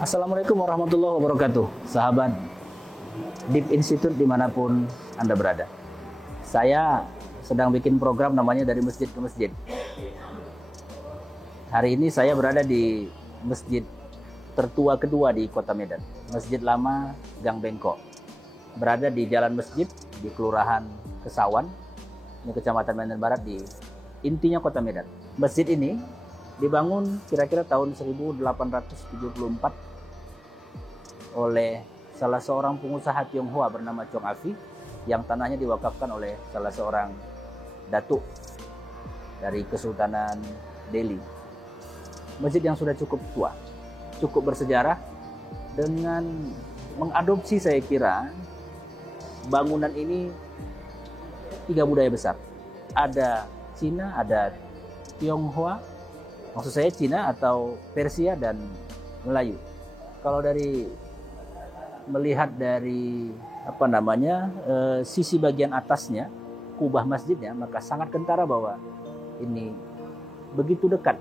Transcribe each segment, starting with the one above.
Assalamualaikum warahmatullahi wabarakatuh, sahabat Deep Institute dimanapun Anda berada. Saya sedang bikin program namanya Dari Masjid ke Masjid. Hari ini saya berada di masjid tertua kedua di Kota Medan, Masjid Lama Gang Bengkok. Berada di Jalan Masjid di Kelurahan Kesawan, ini Kecamatan Medan Barat, di intinya Kota Medan. Masjid ini dibangun kira-kira tahun 1874 oleh salah seorang pengusaha Tionghoa bernama Chong Afi, yang tanahnya diwakafkan oleh salah seorang datuk dari Kesultanan Delhi. Masjid yang sudah cukup tua, cukup bersejarah, dengan mengadopsi, saya kira, bangunan ini 3 budaya besar. Ada Cina, ada Tionghoa, maksud saya Cina atau Persia, dan Melayu. Kalau melihat dari sisi bagian atasnya, kubah masjidnya, maka sangat kentara bahwa ini begitu dekat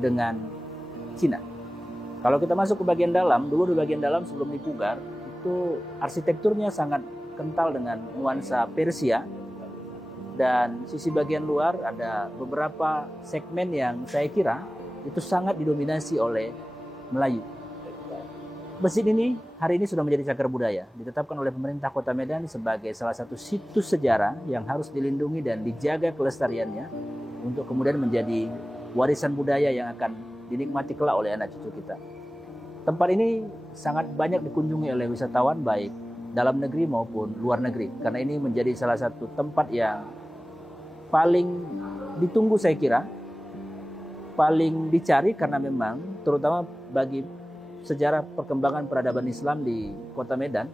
dengan Cina. Kalau kita masuk ke bagian dalam, dulu di bagian dalam sebelum dipugar, itu arsitekturnya sangat kental dengan nuansa Persia, dan sisi bagian luar ada beberapa segmen yang saya kira itu sangat didominasi oleh Melayu. Masjid ini hari ini sudah menjadi cagar budaya, ditetapkan oleh pemerintah Kota Medan sebagai salah satu situs sejarah yang harus dilindungi dan dijaga kelestariannya untuk kemudian menjadi warisan budaya yang akan dinikmati kelak oleh anak cucu kita. Tempat ini sangat banyak dikunjungi oleh wisatawan baik dalam negeri maupun luar negeri, karena ini menjadi salah satu tempat yang paling ditunggu, saya kira, paling dicari, karena memang terutama bagi sejarah perkembangan peradaban Islam di Kota Medan,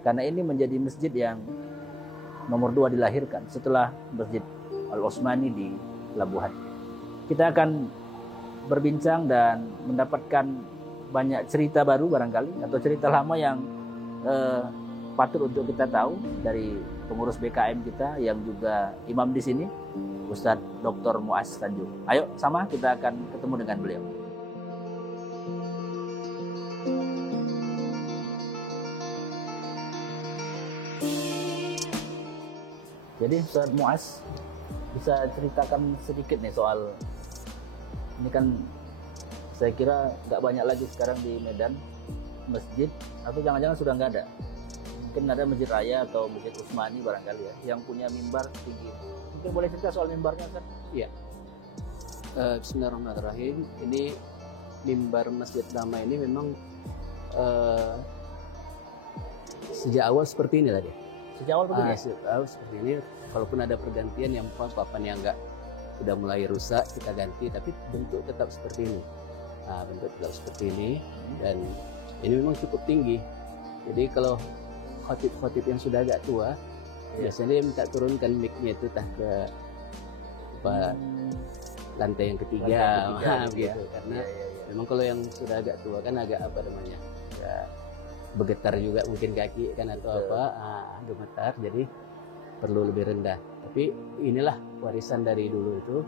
karena ini menjadi masjid yang nomor 2 dilahirkan setelah Masjid Al-Osmani di Labuhan. Kita akan berbincang dan mendapatkan banyak cerita baru barangkali, atau cerita lama yang patut untuk kita tahu dari pengurus BKM kita yang juga imam di sini, Ustadz Dr. Muaz Tanjung. Ayo sama kita akan ketemu dengan beliau. Jadi Ustadz Muaz, bisa ceritakan sedikit nih soal ini, kan saya kira nggak banyak lagi sekarang di Medan masjid, atau jangan-jangan sudah nggak ada. Mungkin ada Masjid Raya atau Masjid Usmani barangkali ya, yang punya mimbar tinggi. Mungkin boleh cerita soal mimbarnya, kan? Iya. Bismillahirrahmanirrahim. Ini mimbar Masjid Lama ini memang sejak awal seperti ini tadi. Sejak awal begini? Sejak awal seperti ini. Kalaupun ada pergantian yang papan yang nggak sudah mulai rusak, kita ganti, tapi bentuk tetap seperti ini. Bentuk tetap seperti ini, dan ini memang cukup tinggi. Jadi kalau khotib yang sudah agak tua, biasanya dia minta turunkan mic-nya itu ke lantai yang ketiga, gitu. Karena memang kalau yang sudah agak tua kan agak bergetar juga mungkin kaki kan, atau gemetar, jadi perlu lebih rendah. Tapi inilah warisan dari dulu itu,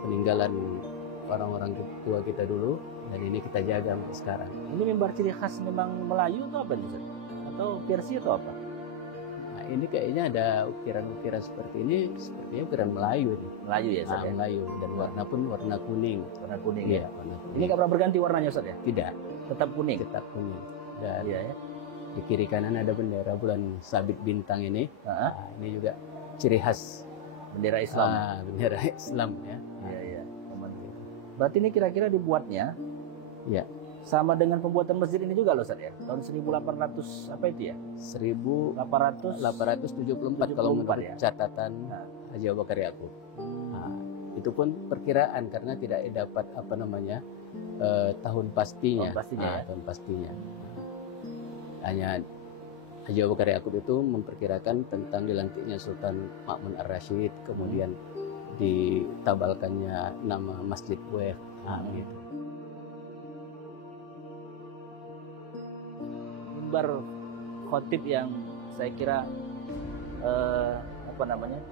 peninggalan orang-orang tua kita dulu, dan ini kita jaga sampai sekarang. Ini mimbar ciri khas memang Melayu atau apa nih? Atau Persia atau apa? Nah, ini kayaknya ada ukiran-ukiran seperti ini, sepertinya ukiran Melayu nih. Melayu ya, Ustaz? Melayu, dan warna pun warna kuning. Warna kuning ya? Warna kuning. Ini nggak pernah berganti warnanya, Ustaz ya? Tidak. Tetap kuning? Tetap kuning. Dan ya. Di kiri kanan ada bendera bulan sabit bintang ini. Ini juga ciri khas bendera Islam. Bendera Islam ya. Iya. Berarti ini kira-kira dibuatnya sama dengan pembuatan masjid ini juga loh, Ustaz ya? Tahun 1800 apa itu ya? 1874 kalau menurut catatan Haji Abu Bakar Yaqub. Itu pun perkiraan karena tidak dapat tahun pastinya. Tahun pastinya. Hanya Haji Abu Bakar Yaqub itu memperkirakan tentang dilantiknya Sultan Ma'mun Ar-Rasyid, kemudian ditabalkannya nama Masjid Wef, gitu. Mimbar khotib yang saya kira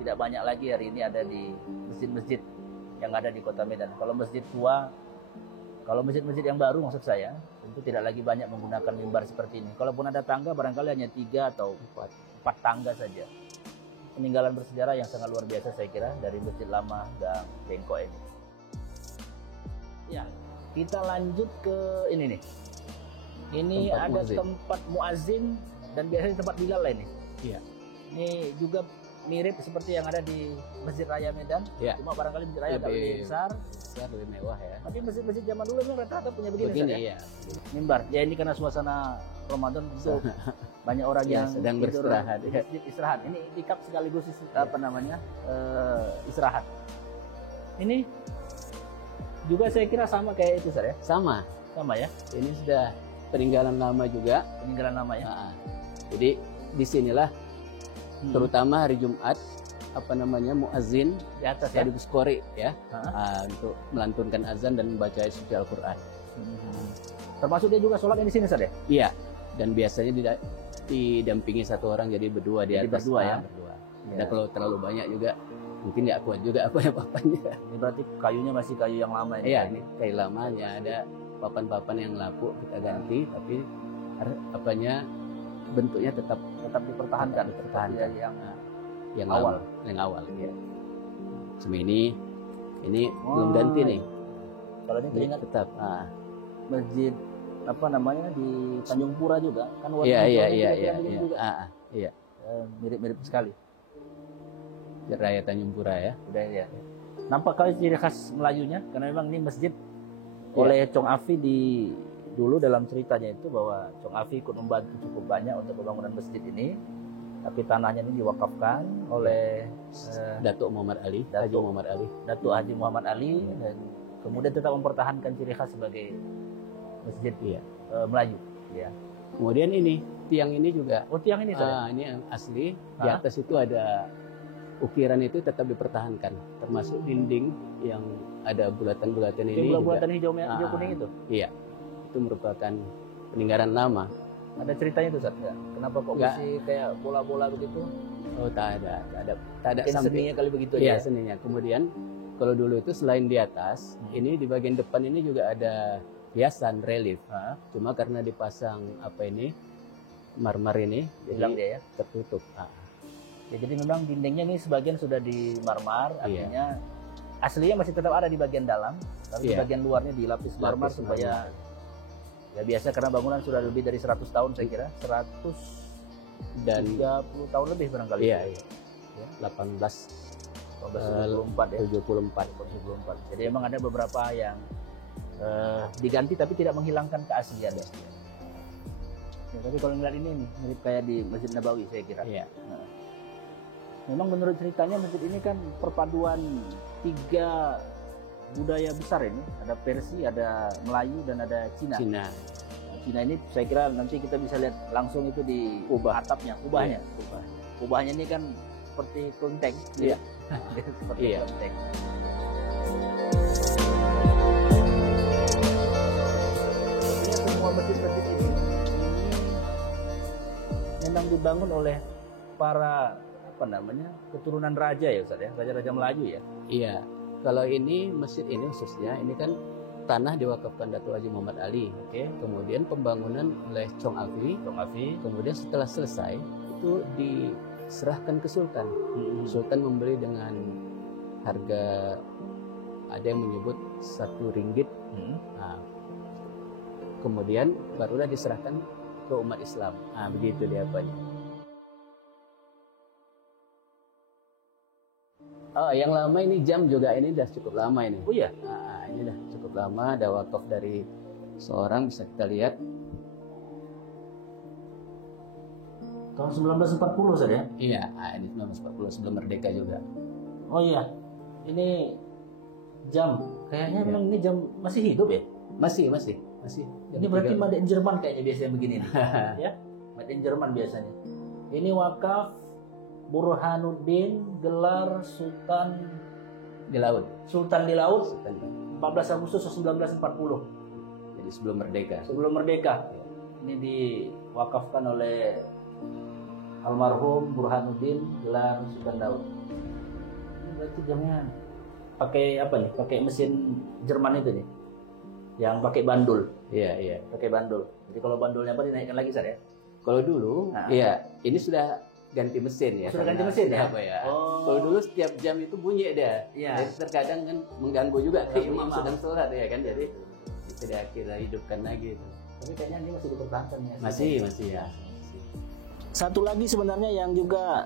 tidak banyak lagi hari ini ada di masjid-masjid yang ada di Kota Medan. Kalau masjid tua, kalau masjid-masjid yang baru maksud saya, tentu tidak lagi banyak menggunakan mimbar seperti ini. Kalaupun ada tangga, barangkali hanya 3 atau 4 tangga saja. Peninggalan bersejarah yang sangat luar biasa saya kira dari Masjid Lama Gang Bengkok ini. Ya, kita lanjut ke ini nih. Ini tempat ada muazzin. Tempat muazzin dan biasanya tempat bilal lah ini. Iya. Ini juga mirip seperti yang ada di Masjid Raya Medan. Ya. Cuma barangkali Masjid Raya lebih besar, lebih mewah ya. Tapi masjid-masjid zaman dulu memang rata-rata punya begini. Begini ya. Mimbar. Ya ini karena suasana Ramadan itu banyak orang yang sedang beristirahat. Istirahat. Ini itikaf sekaligus istirahat. Ini juga saya kira sama kayak itu, Sar ya? Sama ya. Ini sudah peninggalan lama juga. Peninggalan lama ya. Jadi disinilah terutama hari Jumat muazzin di atas ya, qori ya, untuk melantunkan azan dan membaca suci Al-Qur'an. Termasuk dia juga sholat di sini, Sar ya? Iya. Dan biasanya didampingi satu orang, jadi berdua di atas. Berdua ya. Berdua. Dan kalau terlalu banyak juga mungkin nggak kuat juga papanya. Ini berarti kayunya masih kayu yang lama ini. Iya, ini kayu lamanya. Ada papan-papan yang lapuk kita ganti, tapi bentuknya tetap dipertahankan. Yang awal. Yang awal ya. Cuma ini belum ganti nih. Kalau ini teringat tetap masjid di Tanjung Pura juga kan warna juga. Iya. Mirip sekali. Raya Tanjung Pura ya. Udah ya. Nampak kali ciri khas Melayunya karena memang ini masjid oleh Chong Afi dulu dalam ceritanya itu bahwa Chong Afi ikut membantu cukup banyak untuk pembangunan masjid ini. Tapi tanahnya ini diwakafkan oleh Datuk Muhammad Ali, Datuk Haji Muhammad Ali dan kemudian tetap mempertahankan ciri khas sebagai masjid Melayu ya. Kemudian ini tiang ini juga. Oh, tiang ini ini yang asli. Di atas itu ada ukiran, itu tetap dipertahankan, termasuk dinding yang ada bulatan-bulatan ini. Bulatan hijau kuning itu. Iya. Itu merupakan peninggalan lama. Ada ceritanya itu, Sat? Kenapa kok masih kayak bola-bola begitu? Oh, tak ada seninya kali begitu ya. Iya, seninya. Kemudian kalau dulu itu selain di atas, ini di bagian depan ini juga ada hiasan relief. Cuma karena dipasang marmer ini, hilang dia ya, tertutup. Ya, jadi memang dindingnya ini sebagian sudah di marmer, artinya aslinya masih tetap ada di bagian dalam, tapi di bagian luarnya dilapis marmer supaya ya biasa karena bangunan sudah lebih dari 100 tahun saya kira, 130 tahun lebih barangkali. Iya. 1874 ya. 74. Jadi memang ada beberapa yang diganti tapi tidak menghilangkan keaslian. Ya, tapi kalau ngeliat ini mirip kayak di Masjid Nabawi saya kira. Iya. Memang menurut ceritanya masjid ini kan perpaduan 3 budaya besar ini. Ada Persia, ada Melayu dan ada Cina. Cina ini saya kira nanti kita bisa lihat langsung itu di atapnya, kubahnya. Kubahnya ini kan seperti kelenteng. Iya. Seperti kelenteng. Semua masjid-masjid ini memang dibangun oleh para keturunan raja ya, Ustaz ya, raja-raja Melayu ya. Iya. Kalau ini masjid ini khususnya ini kan tanah diwakafkan Datuk Haji Muhammad Ali. Kemudian pembangunan oleh Chong Afi. Kemudian setelah selesai itu diserahkan ke Sultan. Sultan membeli dengan harga, ada yang menyebut 1 ringgit. Kemudian barulah diserahkan ke umat Islam. Begitu dia yang lama ini jam juga ini sudah cukup lama ini. Oh iya. Ini sudah cukup lama, ada wakaf dari seorang, bisa kita lihat. Tahun 1940 saja. Iya, ini 1940 sebelum merdeka juga. Oh iya. Ini jam. Kayaknya memang ini jam masih hidup ya? Masih. Ini berarti made in Jerman kayaknya biasanya begini. Ya, made in Jerman biasanya. Ini wakaf Burhanuddin, gelar Sultan di Laut. 14 Agustus 1940. Jadi sebelum merdeka. Ini diwakafkan oleh almarhum Burhanuddin gelar Sultan Daud. Ini berarti jamnya pakai apa nih? Pakai mesin Jerman itu nih, yang pakai bandul. Iya. Pakai bandul. Jadi kalau bandulnya apa dinaikkan lagi Sar ya? Kalau dulu, iya, ini sudah ganti mesin ya. Sudah ganti mesin ya? Apa ya? Kalau dulu setiap jam itu bunyi dia. Iya. Jadi terkadang kan mengganggu juga ke imam sedang sholat ya kan. Jadi tidak kita hidupkan lagi. Tapi kayaknya ini masih dipertahankan ya. Masih ya. Satu lagi sebenarnya yang juga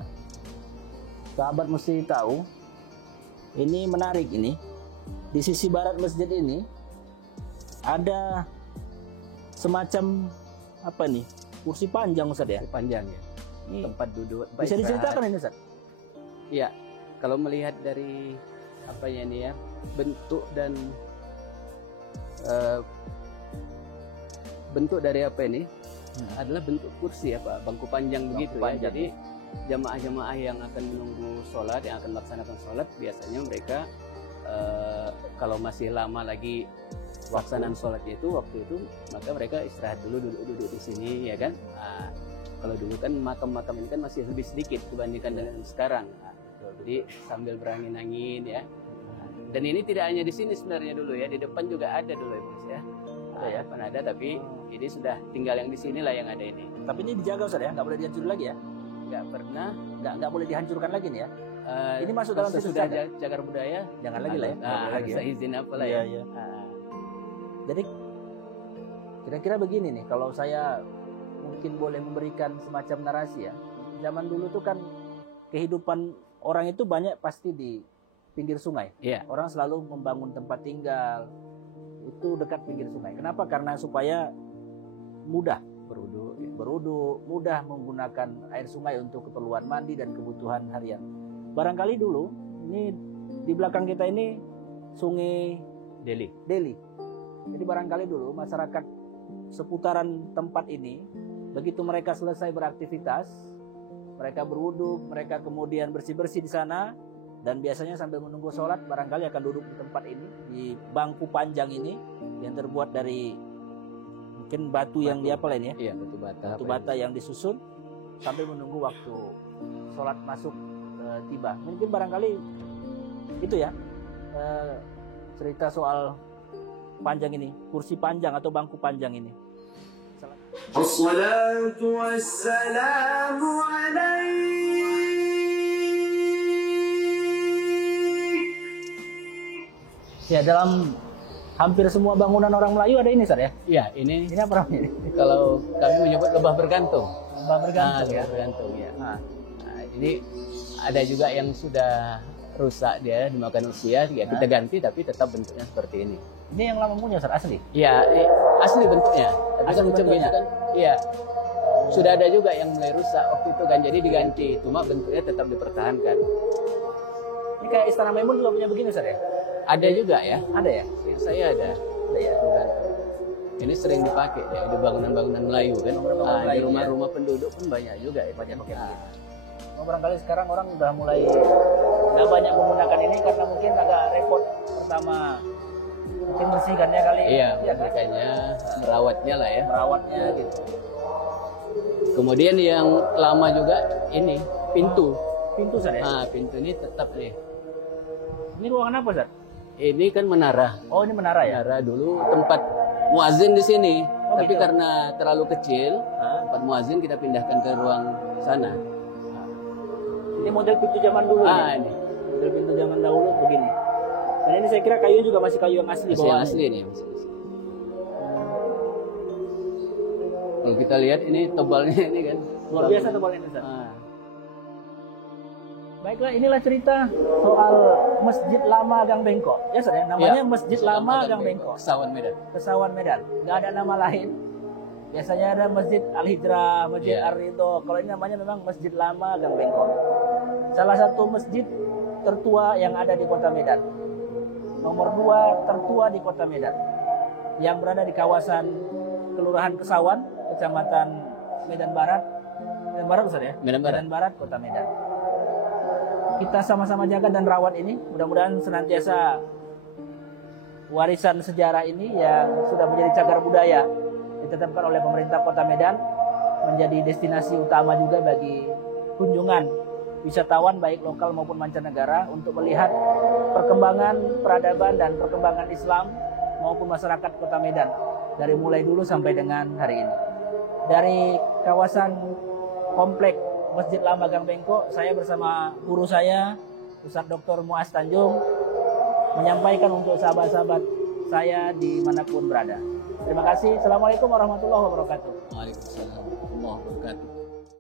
sahabat mesti tahu, ini menarik ini. Di sisi barat masjid ini ada semacam apa nih? Kursi panjang Ustaz ya? Panjang ya. Ini tempat duduk. Bisa diceritakan ini Ustaz? Iya. Kalau melihat dari apa ya ini ya, bentuk dan bentuk dari apa ini adalah bentuk kursi apa bangku panjang begitu ya. Jadi jamaah-jamaah yang akan menunggu sholat, yang akan melaksanakan sholat, biasanya mereka kalau masih lama lagi pelaksanaan sholatnya itu waktu itu, maka mereka istirahat dulu, duduk di sini ya kan. Kalau dulu kan makam-makam ini kan masih lebih sedikit dibandingkan dengan sekarang. Jadi sambil berangin-angin ya. Dan ini tidak hanya di sini sebenarnya dulu ya, di depan juga ada dulu ya. Ya, pernah ada, tapi ini sudah tinggal yang di sini lah yang ada ini. Tapi ini dijaga Ustaz ya, nggak boleh dihancurkan lagi ya? Nggak pernah. Nggak boleh dihancurkan lagi nih ya? Ini masuk dalam sudah cagar budaya, jangan lagi lah ya? Harus izin apa lah ya? Iya. Jadi kira-kira begini nih, kalau saya mungkin boleh memberikan semacam narasi ya. Zaman dulu tuh kan kehidupan orang itu banyak pasti di pinggir sungai. Iya. Orang selalu membangun tempat tinggal itu dekat pinggir sungai. Kenapa? Karena supaya mudah berwudu, mudah menggunakan air sungai untuk keperluan mandi dan kebutuhan harian. Barangkali dulu ini di belakang kita ini Sungai Deli. Jadi barangkali dulu masyarakat seputaran tempat ini, begitu mereka selesai beraktivitas, mereka berwudu, mereka kemudian bersih-bersih di sana, dan biasanya sambil menunggu sholat barangkali akan duduk di tempat ini, di bangku panjang ini yang terbuat dari mungkin batu yang diapa lain ya? Iya, batu bata yang disusun sambil menunggu waktu sholat masuk tiba. Mungkin barangkali itu ya cerita soal panjang ini, kursi panjang atau bangku panjang ini. Assalatu wassalamu alaihi. Ya, dalam hampir semua bangunan orang Melayu ada ini, Sar ya? Iya, ini apa namanya? Kalau kami menyebut lebah bergantung. Lebah bergantung ya? Bergantung ya. Ini ada juga yang sudah rusak, dia dimakan usia, ya kita ganti, tapi tetap bentuknya seperti ini. Ini yang lama punya, Sar, asli? Iya, asli bentuknya. Tapi kan macam ini kan, iya. Sudah ada juga yang mulai rusak waktu itu kan, jadi diganti. Cuma bentuknya tetap dipertahankan. Ini kayak Istana Maimun juga punya begini, Sar ya? Ada juga ya. Ada ya? Saya ada. Ada ya? Ini sering dipakai ya di bangunan-bangunan Melayu kan. Di rumah-rumah ya. Penduduk pun banyak juga ya. Banyak pakai begini. Barangkali sekarang orang udah mulai nggak banyak menggunakan ini karena mungkin agak repot. Pertama mungkin bersihkannya kali. Iya, ya, makanya merawatnya lah ya. Merawatnya gitu. Kemudian yang lama juga ini pintu. Pintu, Sar ya? Pintu ini tetap nih. Ini ruangan apa, Sar? Ini kan menara. Oh, ini menara ya? Menara dulu tempat muazin di sini. Tapi gitu? karena terlalu kecil, tempat muazin kita pindahkan ke ruang sana. Ini model pintu zaman dulu. Ini. Model pintu zaman dahulu begini. Dan ini saya kira kayu juga masih kayu yang asli. Masih yang asli nih. Kalau kita lihat ini tebalnya ini kan. Luar biasa tebalnya ini, Sar. Baiklah, inilah cerita soal Masjid Lama Gang Bengkok. Ya, Sar ya? Namanya Masjid Lama Gang Bengkok. Kesawan Medan. Nggak ada nama lain. Biasanya ada Masjid Al-Hijrah, Masjid Ar-Ridho. Kalau ini namanya memang Masjid Lama Gang Bengkok. Salah satu masjid tertua yang ada di Kota Medan. Nomor 2 tertua di Kota Medan. Yang berada di kawasan Kelurahan Kesawan, Kecamatan Medan Barat. Medan Barat, Ustaz ya? Medan Barat, Kota Medan. Kita sama-sama jaga dan rawat ini. Mudah-mudahan senantiasa warisan sejarah ini yang sudah menjadi cagar budaya ditetapkan oleh pemerintah Kota Medan menjadi destinasi utama juga bagi kunjungan wisatawan baik lokal maupun mancanegara untuk melihat perkembangan peradaban dan perkembangan Islam maupun masyarakat Kota Medan dari mulai dulu sampai dengan hari ini. Dari kawasan komplek Masjid Lama Gang Bengkok, saya bersama guru saya Ustadz Dr. Muaz Tanjung menyampaikan untuk sahabat-sahabat saya dimanapun berada. Terima kasih. Assalamualaikum warahmatullahi wabarakatuh. Waalaikumsalam warahmatullahi wabarakatuh.